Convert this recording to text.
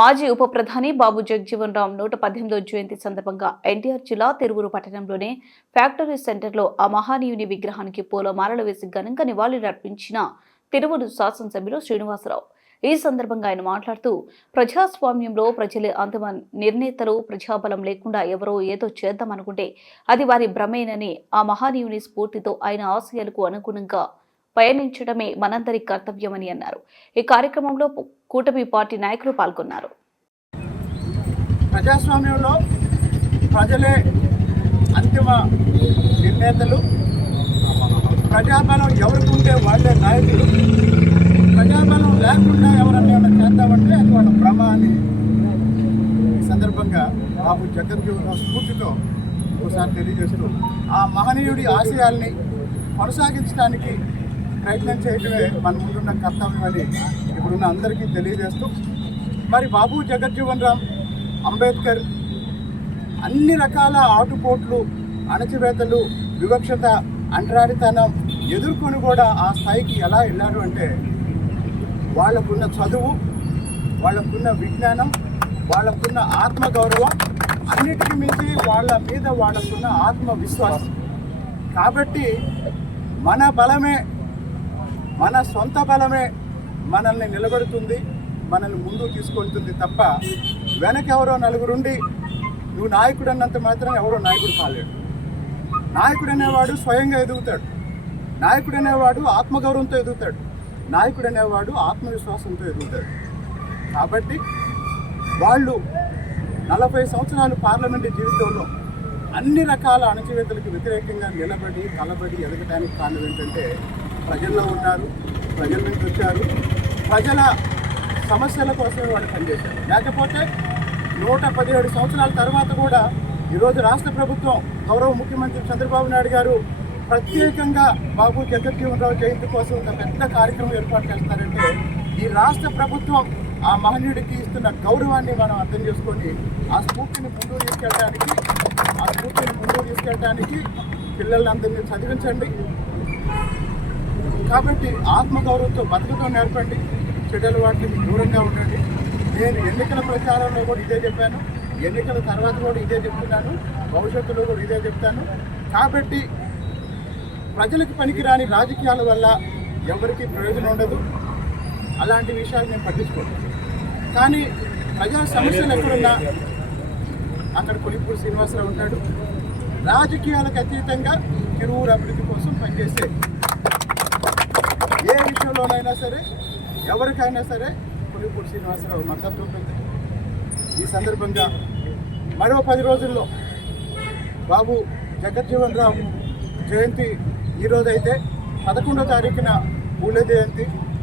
మాజీ ఉప ప్రధాని బాబు జగజ్జీవన్ రామ్ 118వ జయంతి సందర్భంగా ఎన్టీఆర్ జిల్లా తిరువురు పట్టణంలోని ఫ్యాక్టరీ సెంటర్లో ఆ మహానీయుని విగ్రహానికి పూలమాలలు వేసి ఘనంగా నివాళులర్పించిన తిరువురు శాసనసభ్యులు శ్రీనివాసరావు. ఈ సందర్భంగా ఆయన మాట్లాడుతూ, ప్రజాస్వామ్యంలో ప్రజలే అంతిమ నిర్ణేతలు, ప్రజాబలం లేకుండా ఎవరో ఏదో చేద్దామనుకుంటే అది వారి భ్రమేనని, ఆ మహానీయుని స్ఫూర్తితో ఆయన ఆశయాలకు అనుగుణంగా పయనించడమే మనందరి కర్తవ్యమని అన్నారు. ఈ కార్యక్రమంలో కూటమి పార్టీ నాయకులు పాల్గొన్నారు. ప్రజాస్వామ్యంలో ప్రజలే అంతిమ నిర్ణేతలు, ప్రజాబలం ఎవరికి ఉంటే వాళ్ళే నాయకులు, ప్రజాబలం లేకుండా ఎవరన్నా చేద్దామంటే అది వాళ్ళ భ్రమ అని ఈ సందర్భంగా బాబు జగజ్జీవన్ రామ్ స్ఫూర్తితో ఒకసారి తెలియజేస్తూ ఆ మహనీయుడి ఆశయాల్ని కొనసాగించడానికి ప్రయత్నం చేయడమే మన ముందున్న కర్తవ్యం అని ఇప్పుడున్న అందరికీ తెలియజేస్తూ, మరి బాబు జగజ్జీవన్ రామ్ అంబేద్కర్ అన్ని రకాల ఆటుపోట్లు, అణచివేతలు, వివక్షత, అంటరానితనం ఎదుర్కొని కూడా ఆ స్థాయికి ఎలా వెళ్ళారు అంటే వాళ్ళకున్న చదువు, వాళ్ళకున్న విజ్ఞానం, వాళ్ళకున్న ఆత్మగౌరవం, అన్నిటికీ మించి వాళ్ళ మీద వాళ్ళకున్న ఆత్మవిశ్వాసం. కాబట్టి మన బలమే, మన సొంత బలమే మనల్ని నిలబెడుతుంది, మనల్ని ముందుకు తీసుకెళ్తుంది తప్ప వెనకెవరో నలుగురుండి నువ్వు నాయకుడు అన్నంత మాత్రం ఎవరో నాయకుడు కాలేడు. నాయకుడు అనేవాడు స్వయంగా ఎదుగుతాడు, నాయకుడు అనేవాడు ఆత్మగౌరవంతో ఎదుగుతాడు, నాయకుడు అనేవాడు ఆత్మవిశ్వాసంతో ఎదుగుతాడు. కాబట్టి వాళ్ళు 40 సంవత్సరాలు పార్లమెంటు జీవితంలో అన్ని రకాల అణచివేతలకు వ్యతిరేకంగా నిలబడి కలబడి ఎదగడానికి కారణం ఏంటంటే ప్రజల్లో ఉన్నారు, ప్రజల నుంచి వచ్చారు, ప్రజల సమస్యల కోసమే వాళ్ళు పనిచేశారు. లేకపోతే 117 సంవత్సరాల తర్వాత కూడా ఈరోజు రాష్ట్ర ప్రభుత్వం గౌరవ ముఖ్యమంత్రి చంద్రబాబు నాయుడు గారు ప్రత్యేకంగా బాబు జగజ్జీవన్ రామ్ జయంతి కోసం ఒక పెద్ద కార్యక్రమం ఏర్పాటు చేస్తారంటే ఈ రాష్ట్ర ప్రభుత్వం ఆ మహనీయుడికి ఇస్తున్న గౌరవాన్ని మనం అర్థం చేసుకొని ఆ స్ఫూర్తిని ముందుకు తీసుకెళ్ళడానికి పిల్లలందరినీ చదివించండి. కాబట్టి ఆత్మగౌరవంతో బతకడం నేర్పండి, చెడ్డల వాటికి దూరంగా ఉండండి. నేను ఎన్నికల ప్రచారంలో కూడా ఇదే చెప్పాను, ఎన్నికల తర్వాత కూడా ఇదే చెప్తున్నాను, భవిష్యత్తులో కూడా ఇదే చెప్తాను. కాబట్టి ప్రజలకు పనికిరాని రాజకీయాల వల్ల ఎవరికి ప్రయోజనం ఉండదు. అలాంటి విషయాలు నేను పట్టించుకోను. కానీ ప్రజా సమస్యలు ఎక్కడున్నా అక్కడ కొలిపూడి శ్రీనివాసరావు ఉంటాడు. రాజకీయాలకు అతీతంగా తిరువురు అభివృద్ధి కోసం పనిచేసే ఏ విషయంలోనైనా సరే, ఎవరికైనా సరే కొలిపూడి శ్రీనివాసరావు మద్దతు ఉంటుంది. ఈ సందర్భంగా మరో 10 రోజుల్లో బాబు జగజ్జీవన్ రామ్ జయంతి ఈరోజైతే 11వ తారీఖున పూలే జయంతి.